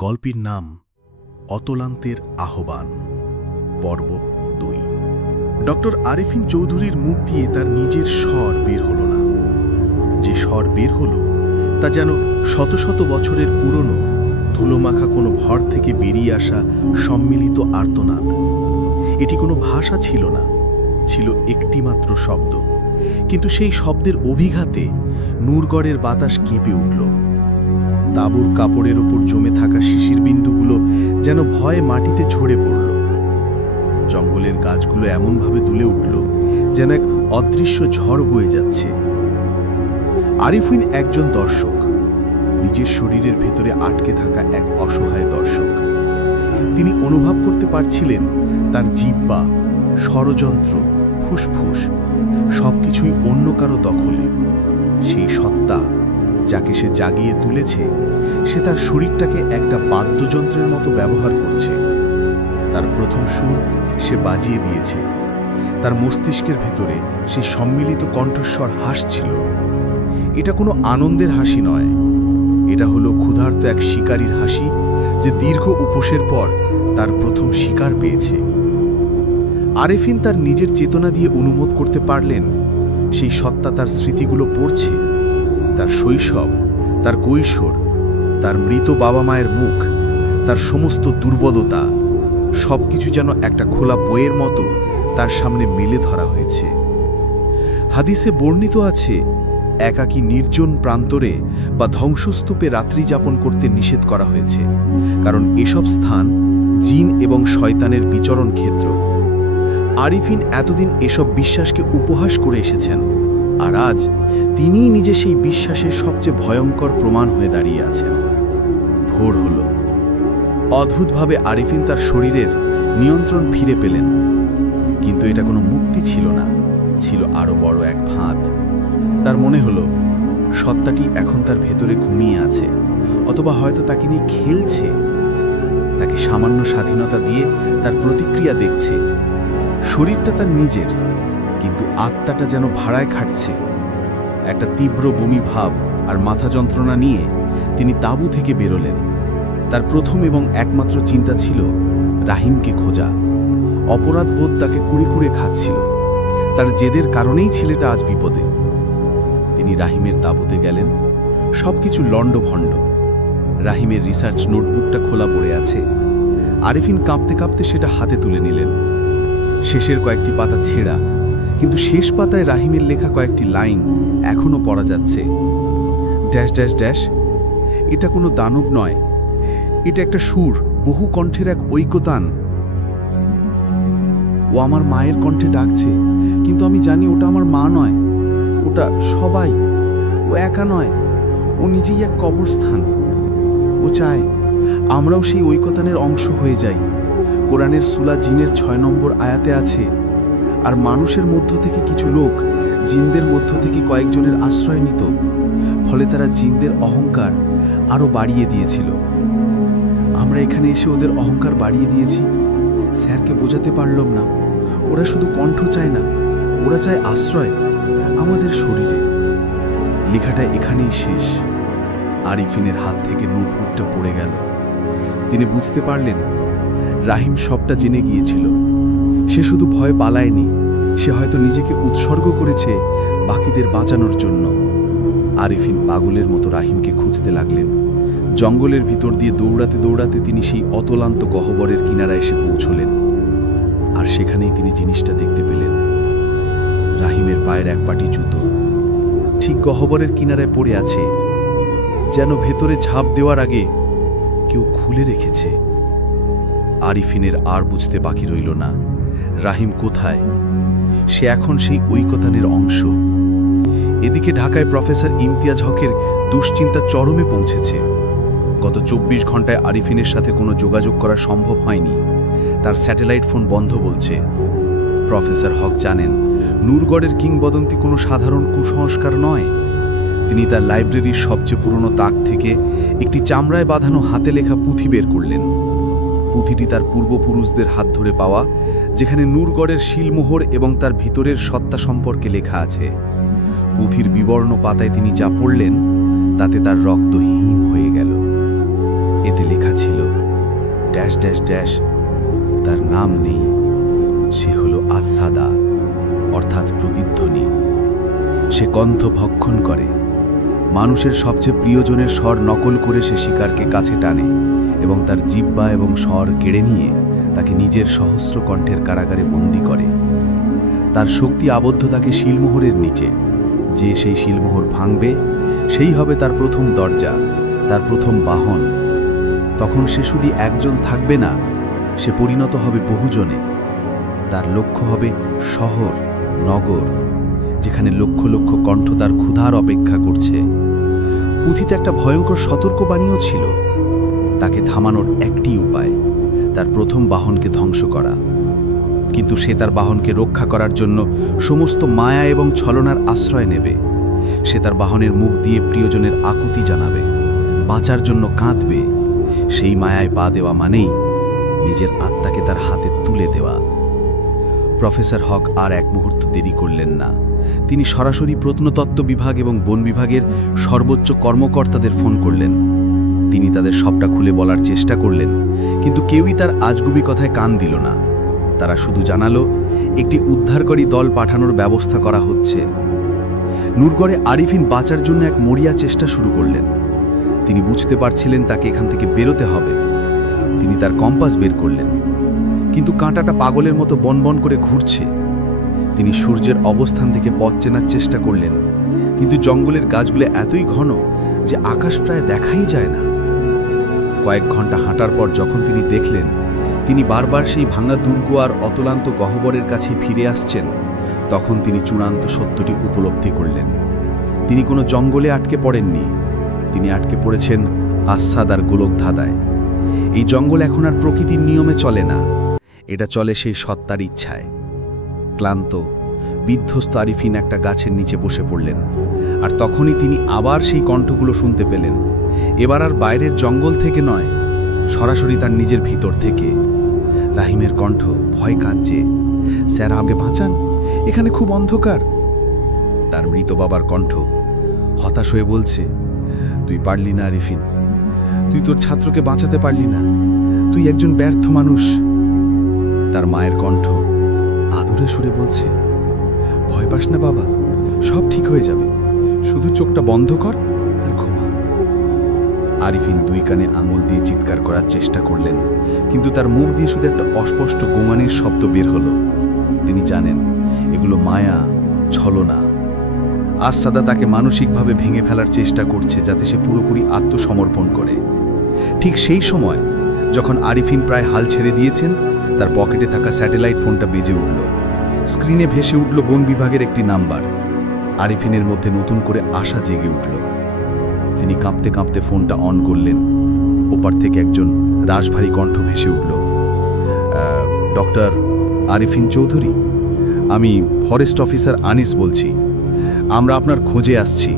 গল্পের নাম অতলান্তের আহ্বান, পর্ব 2। ডক্টর আরেফিন চৌধুরীর মুখ দিয়ে তার নিজের স্বর বের হল না। যে স্বর বের হল তা যেন শত শত বছরের পুরনো ধুলোমাখা কোনো ভর থেকে বেরিয়ে আসা সম্মিলিত আর্তনাদ। এটি কোনো ভাষা ছিল না, ছিল একটিমাত্র শব্দ। কিন্তু সেই শব্দের অভিঘাতে নূরগড়ের বাতাস কেঁপে উঠল। তাঁবুর কাপড়ের ওপর জমে থাকা শিশির বিন্দুগুলো যেন ভয়ে মাটিতে ঝরে পড়ল। জঙ্গলের গাছগুলো এমনভাবে দুলে উঠল যেন এক অদৃশ্য ঝড় বয়ে যাচ্ছে। আরিফিন একজন দর্শক, নিজের শরীরের ভেতরে আটকে থাকা এক অসহায় দর্শক। তিনি অনুভব করতে পারছিলেন তার জিহ্বা, ষড়যন্ত্র, ফুসফুস সবকিছুই অন্য কারো দখলে। সেই সত্তা যাকে সে জাগিয়ে তুলেছে, সে তার শরীরটাকে একটা বাদ্যযন্ত্রের মতো ব্যবহার করছে। তার প্রথম সুর সে বাজিয়ে দিয়েছে। তার মস্তিষ্কের ভেতরে সেই সম্মিলিত কণ্ঠস্বর হাসছিল। এটা কোনো আনন্দের হাসি নয়, এটা হলো ক্ষুধার্ত এক শিকারীর হাসি, যে দীর্ঘ উপোসের পর তার প্রথম শিকার পেয়েছে। আরেফিন তার নিজের চেতনা দিয়ে অনুভব করতে পারলেন সেই সত্তা তার স্মৃতিগুলো পড়ছে। তার শৈশব, তার কৈশোর, তার মৃত বাবা মায়ের মুখ, তার সমস্ত দুর্বলতা সবকিছু যেন একটা খোলা বইয়ের মতো তার সামনে মেলে ধরা হয়েছে। হাদিসে বর্ণিত আছে, একাকী নির্জন প্রান্তরে বা ধ্বংসস্তূপে রাত্রি যাপন করতে নিষেধ করা হয়েছে, কারণ এসব স্থান জিন এবং শয়তানের বিচরণ ক্ষেত্র। আরিফিন এতদিন এসব বিশ্বাসকে উপহাস করে এসেছেন, আর আজ তিনিই নিজে সেই বিশ্বাসের সবচেয়ে ভয়ঙ্কর প্রমাণ হয়ে দাঁড়িয়ে আছেন। ভোর হল। অদ্ভুতভাবে আরিফিন তার শরীরের নিয়ন্ত্রণ ফিরে পেলেন। কিন্তু এটা কোনো মুক্তি ছিল না, ছিল আরো বড় এক ফাঁদ। তার মনে হলো সত্তাটি এখন তার ভেতরে ঘুমিয়ে আছে, অথবা হয়তো তাকে নিয়ে খেলছে, তাকে সামান্য স্বাধীনতা দিয়ে তার প্রতিক্রিয়া দেখছে। শরীরটা তার নিজের, কিন্তু আত্মাটা যেন ভাড়ায় খাটছে। একটা তীব্র বমি ভাব আর মাথা যন্ত্রণা নিয়ে তিনি তাঁবু থেকে বেরোলেন। তার প্রথম এবং একমাত্র চিন্তা ছিল রাহিমকে খোঁজা। অপরাধবোধ তাকে কুড়ে কুড়ে খাচ্ছিল। তার জেদের কারণেই ছেলেটা আজ বিপদে। তিনি রাহিমের তাঁবুতে গেলেন। সবকিছু লণ্ডভণ্ড। রাহিমের রিসার্চ নোটবুকটা খোলা পড়ে আছে। আরিফিন কাঁপতে কাঁপতে সেটা হাতে তুলে নিলেন। শেষের কয়েকটি পাতা ছেঁড়া, কিন্তু শেষ পাতায় রাহিমের লেখা কয়েকটি লাইন এখনো পড়া যাচ্ছে। Dash dash dash. এটা কোনো দানব নয়, এটা একটা সুর, বহু কণ্ঠের এক ঐকতান। ও আমার মায়ের কণ্ঠে ডাকছে, কিন্তু আমি জানি ওটা আমার মা নয়, ওটা সবাই। ও একা নয়, ও নিজেই এক কবরস্থান। ও চায় আমরাও সেই ঐকতানের অংশ হয়ে যাই। কোরআনের সূরা জিনের 6 নম্বর আয়াতে আছে, আর মানুষের মধ্য থেকে কিছু লোক জিনদের মধ্য থেকে কয়েকজনের আশ্রয় নিত, ফলে তারা জিনদের অহংকার আরও বাড়িয়ে দিয়েছিল। আমরা এখানে এসে ওদের অহংকার বাড়িয়ে দিয়েছি। স্যারকে বোঝাতে পারলাম না, ওরা শুধু কণ্ঠ চায় না, ওরা চায় আশ্রয় আমাদের শরীরে। লেখাটা এখানেই শেষ। আরিফিনের হাত থেকে নোটবুকটা পড়ে গেল। তিনি বুঝতে পারলেন রাহিম সবটা জেনে গিয়েছিল। সে শুধু ভয় পালায়নি, সে হয়তো নিজেকে উৎসর্গ করেছে বাকিদের বাঁচানোর জন্য। আরিফিন পাগলের মতো রাহিমকে খুঁজতে লাগলেন। জঙ্গলের ভিতর দিয়ে দৌড়াতে দৌড়াতে তিনি সেই অতলান্ত গহ্বরের কিনারায় এসে পৌঁছলেন। আর সেখানেই তিনি জিনিসটা দেখতে পেলেন। রাহিমের পায়ের এক পাটি জুতো ঠিক গহ্বরের কিনারায় পড়ে আছে, যেন ভেতরে ঝাঁপ দেওয়ার আগে কেউ খুলে রেখেছে। আরিফিনের আর বুঝতে বাকি রইল না রাহিম কোথায়। সে এখন সেই ঐকতানের অংশ। এদিকে ঢাকায় প্রফেসর ইমতিয়াজ হকের দুশ্চিন্তা চরমে পৌঁছেছে। গত 24 ঘন্টায় আরিফিনের সাথে কোনো যোগাযোগ করা সম্ভব হয়নি। তার স্যাটেলাইট ফোন বন্ধ বলছে। প্রফেসর হক জানেন নূরগড়ের কিংবদন্তি কোনো সাধারণ কুসংস্কার নয়। তিনি তার লাইব্রেরির সবচেয়ে পুরনো তাক থেকে একটি চামড়ায় বাঁধানো হাতে লেখা পুঁথি বের করলেন। পুঁথিটি তার পূর্বপুরুষদের হাত ধরে পাওয়া, যেখানে নূরগড়ের শিলমোহর এবং তার ভিতরের সত্তা সম্পর্কে লেখা আছে। পুঁথির বিবর্ণ পাতায় তিনি যা পড়লেন তাতে তার রক্ত হিম হয়ে গেল। এতে লেখা ছিল, ড্যাশ ড্যাশ ড্যাশ, তার নাম নেই। সে হলো আসাদা, অর্থাৎ প্রতিধ্বনি। সে কণ্ঠ ভক্ষণ করে। মানুষের সবচেয়ে প্রিয়জনের স্বর নকল করে সে শিকারকে কাছে টানে এবং তার জিহ্বা এবং স্বর কেড়ে নিয়ে তাকে নিজের সহস্র কণ্ঠের কারাগারে বন্দী করে। তার শক্তি আবদ্ধ থাকে শিলমোহরের নিচে। যে সেই শিলমোহর ভাঙবে সেই হবে তার প্রথম দরজা, তার প্রথম বাহন। তখন সে শুধু একজন থাকবে না, সে পরিণত হবে বহুজনে। তার লক্ষ্য হবে শহর, নগর, যেখানে লক্ষ লক্ষ কণ্ঠ তার ক্ষুধার অপেক্ষা করছে। পুঁথিতে একটা ভয়ঙ্কর সতর্কবাণীও ছিল। তাকে থামানোর একটি উপায়, তার প্রথম বাহনকে ধ্বংস করা। কিন্তু সে তার বাহনকে রক্ষা করার জন্য সমস্ত মায়া এবং ছলনার আশ্রয় নেবে। সে তার বাহনের মুখ দিয়ে প্রিয়জনের আকুতি জানাবে, বাঁচার জন্য কাঁদবে। সেই মায়ায় পা দেওয়া মানেই নিজের আত্মাকে তার হাতে তুলে দেওয়া। প্রফেসর হক আর এক মুহূর্ত দেরি করলেন না। তিনি সরাসরি প্রত্নতত্ত্ব বিভাগ এবং বন বিভাগের সর্বোচ্চ কর্মকর্তাদের ফোন করলেন। তিনি তাদের সবটা খুলে বলার চেষ্টা করলেন, কিন্তু কেউই তার আজগুবি কথায় কান দিল না। তারা শুধু জানালো একটি উদ্ধারকারী দল পাঠানোর ব্যবস্থা করা হচ্ছে। নূরগড়ে আরিফিন বাঁচার জন্য এক মরিয়া চেষ্টা শুরু করলেন। তিনি বুঝতে পারছিলেন তাকে এখান থেকে বেরোতে হবে। তিনি তার কম্পাস বের করলেন, কিন্তু কাঁটাটা পাগলের মতো বনবন করে ঘুরছে। তিনি সূর্যের অবস্থান থেকে পথ চেনার চেষ্টা করলেন, কিন্তু জঙ্গলের গাছগুলো এতই ঘন যে আকাশ প্রায় দেখাই যায় না। কয়েক ঘন্টা হাঁটার পর যখন তিনি দেখলেন তিনি বারবার সেই ভাঙা দুর্গ আর অতলান্ত গহ্বরের কাছে ফিরে আসছেন, তখন তিনি চূড়ান্ত সত্যটি উপলব্ধি করলেন। তিনি কোনো জঙ্গলে আটকে পড়েননি, তিনি আটকে পড়েছেন আসাদার গোলকধাঁধায়। এই জঙ্গল এখন আর প্রকৃতির নিয়মে চলে না, এটা চলে সেই সত্তার ইচ্ছায়। ক্লান্ত, বিধ্বস্ত আরিফিন একটা গাছের নিচে বসে পড়লেন। আর তখনই তিনি আবার সেই কণ্ঠগুলো শুনতে পেলেন। এবার আর বাইরের জঙ্গল থেকে নয়, সরাসরি তার নিজের ভিতর থেকে। রাহিমের কণ্ঠ ভয় কাঁদছে, স্যার আমাকে বাঁচান, এখানে খুব অন্ধকার। তার মৃত বাবার কণ্ঠ হতাশ হয়ে বলছে, তুই পারলি না আরিফিন, তুই তোর ছাত্রকে বাঁচাতে পারলি না, তুই একজন ব্যর্থ মানুষ। তার মায়ের কণ্ঠ আদুরে সুরে বলছে, ভয় পাস না বাবা, সব ঠিক হয়ে যাবে, শুধু চোখটা বন্ধ কর আর ঘুমা। আরিফিন দুই কানে আঙুল দিয়ে চিৎকার করার চেষ্টা করলেন, কিন্তু তার মুখ দিয়ে শুধু একটা অস্পষ্ট গোঙানির শব্দ বের হলো। তিনি জানেন এগুলো মায়া, ছলনা। আসাদা তাকে মানসিকভাবে ভেঙে ফেলার চেষ্টা করছে যাতে সে পুরোপুরি আত্মসমর্পণ করে। ঠিক সেই সময় যখন আরিফিন প্রায় হাল ছেড়ে দিয়েছেন, তার পকেটে থাকা স্যাটেলাইট ফোনটা বেজে উঠল। স্ক্রিনে ভেসে উঠল বন বিভাগের একটি নাম্বার। আরিফিনের মধ্যে নতুন করে আশা জেগে উঠল। তিনি কাঁপতে কাঁপতে ফোনটা অন করলেন। ওপার থেকে একজন রাশভারী কণ্ঠ ভেসে উঠল, ডক্টর আরিফিন চৌধুরী, আমি ফরেস্ট অফিসার আনিস বলছি। আমরা আপনার খোঁজে আসছি।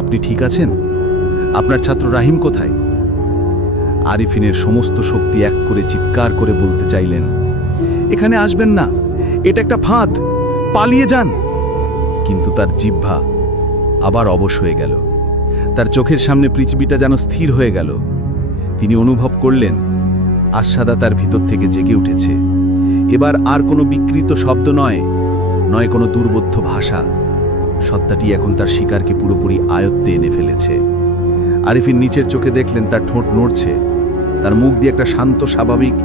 আপনি ঠিক আছেন? আপনার ছাত্র রাহিম কোথায়? আরিফিনের সমস্ত শক্তি এক করে চিৎকার করে বলতে চাইলেন, এখানে আসবেন না, এটা একটা ফাঁদ, পালিয়ে যান। কিন্তু তার জিহ্বা আবার অবশ হয়ে গেল। তার চোখের সামনে পৃথিবীটা যেন স্থির হয়ে গেল। তিনি অনুভব করলেন আশাদা তার ভিতর থেকে জেগে উঠেছে। এবার আর কোনো বিকৃত শব্দ নয়, নয় কোনো দুর্বোধ্য ভাষা। সত্তাটি এখন তার শিকারকে পুরোপুরি আয়ত্তে এনে ফেলেছে। আরিফিন নিচের চোখে দেখলেন তার ঠোঁট নড়ছে। তার মুখ দিয়ে একটা শান্ত, স্বাভাবিক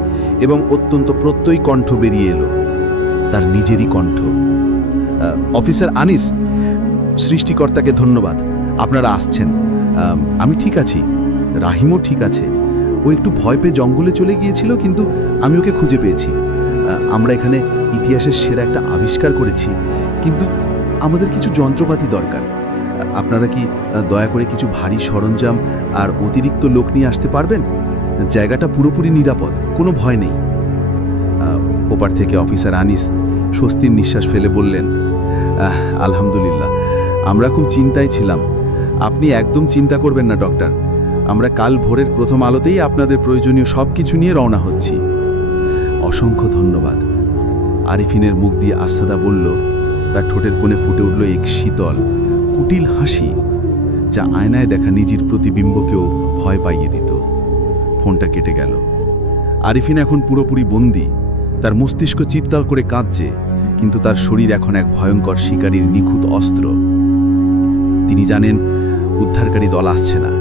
এবং অত্যন্ত প্রত্যয়ী কণ্ঠ বেরিয়ে এলো, তার নিজেরই কণ্ঠ। অফিসার আনিস, সৃষ্টিকর্তাকে ধন্যবাদ, আপনারা আসছেন। আমি ঠিক আছি, রাহিমও ঠিক আছে। ও একটু ভয় পেয়ে জঙ্গলে চলে গিয়েছিল, কিন্তু আমি ওকে খুঁজে পেয়েছি। আমরা এখানে ইতিহাসের সেরা একটা আবিষ্কার করেছি, কিন্তু আমাদের কিছু যন্ত্রপাতি দরকার। আপনারা কি দয়া করে কিছু ভারী সরঞ্জাম আর অতিরিক্ত লোক নিয়ে আসতে পারবেন? জায়গাটা পুরোপুরি নিরাপদ, কোনো ভয় নেই। ওপার থেকে অফিসার আনিস স্বস্তির নিঃশ্বাস ফেলে বললেন, আলহামদুলিল্লাহ, আমরা খুব চিন্তায় ছিলাম। আপনি একদম চিন্তা করবেন না ডক্টর, আমরা কাল ভোরের প্রথম আলোতেই আপনাদের প্রয়োজনীয় সব কিছু নিয়ে রওনা হচ্ছি। অসংখ্য ধন্যবাদ। আরিফিনের মুখ দিয়ে আসাদা বলল, তার ঠোঁটের কোণে ফুটে উঠল এক শীতল, কুটিল হাসি, যা আয়নায় দেখা নিজের প্রতিবিম্বকেও ভয় পাইয়ে দিত। ফোনটা কেটে গেল। আরিফিন এখন পুরোপুরি বন্দী। তার মস্তিষ্ক চিৎকার করে কাঁদছে, কিন্তু তার শরীর এখন এক ভয়ঙ্কর শিকারীর নিখুঁত অস্ত্র। তিনি জানেন উদ্ধারকারী দল আসছে না,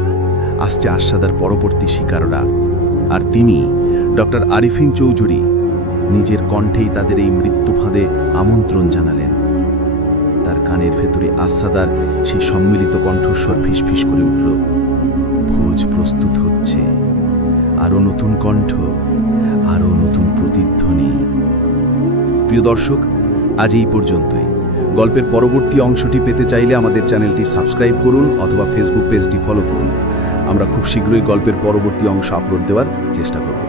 আসছে আশাদার পরবর্তী শিকাররা। আর তিনি, ডক্টর আরিফিন চৌধুরী, নিজের কণ্ঠেই তাদের এই মৃত্যু ফাঁদে আমন্ত্রণ জানালেন। তার কানের ভেতরে আশাদার সেই সম্মিলিত কণ্ঠস্বর ফিসফিস করে উঠল, ভোজ প্রস্তুত হচ্ছে, আরও নতুন কণ্ঠ, আরও নতুন প্রতিধ্বনি। প্রিয় দর্শক, আজ এই পর্যন্তই। গল্পের পরবর্তী অংশটি পেতে চাইলে আমাদের চ্যানেলটি সাবস্ক্রাইব করুন অথবা ফেসবুক পেজটি ফলো করুন। আমরা খুব শীঘ্রই গল্পের পরবর্তী অংশ আপলোড দেওয়ার চেষ্টা করব।